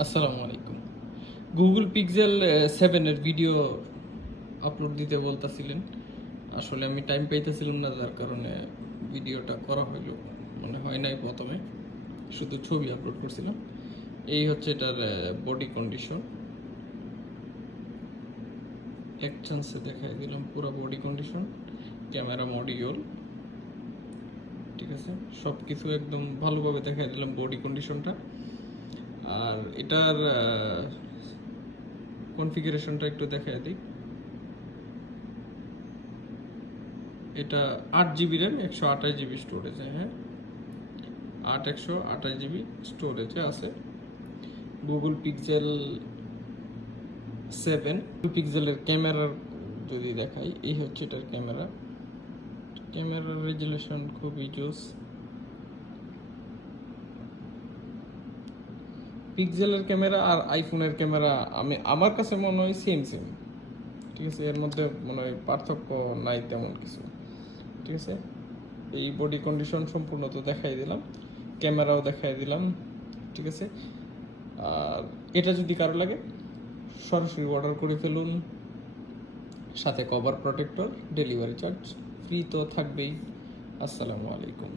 আসসালামু আলাইকুম। Google pixel 7 এর ভিডিও আপলোড দিতে বলতেছিলেন। আসলে আমি টাইম পাইতেছিলাম না, যার কারণে ভিডিওটা করা হইলো, মানে হয় নাই প্রথমে, শুধু ছবি আপলোড করছিলাম। এই হচ্ছে এটার বডি কন্ডিশন। এক চান্সে দেখাই দিলাম পুরো বডি কন্ডিশন, ক্যামেরা মডিউল, ঠিক আছে, সব কিছু একদম ভালোভাবে দেখাই দিলাম বডি কন্ডিশনটা। আর এটার কনফিগারেশনটা একটু দেখাই দিই। এটা 8 জিবি র্যাম, 128 জিবি স্টোরেজে, হ্যাঁ, 128 জিবি স্টোরেজে আছে। Google pixel 7। পিক্সেলের ক্যামেরার যদি দেখাই, এই হচ্ছে এটার ক্যামেরা। ক্যামেরার রেজুলেশন খুবই জোস। পিক্সেলের ক্যামেরা আর আইফোনের ক্যামেরা আমার কাছে মনে হয় সেম সেম, ঠিক আছে, এর মধ্যে মনে হয় পার্থক্য নাই তেমন কিছু, ঠিক আছে। এই বডি কন্ডিশন সম্পূর্ণ তো দেখাই দিলাম, ক্যামেরাও দেখাই দিলাম, ঠিক আছে। আর এটা যদি কারো লাগে সরাসরি অর্ডার করে ফেলুন, সাথে cover protector, delivery charge free তো থাকবেই। আসসালামু আলাইকুম।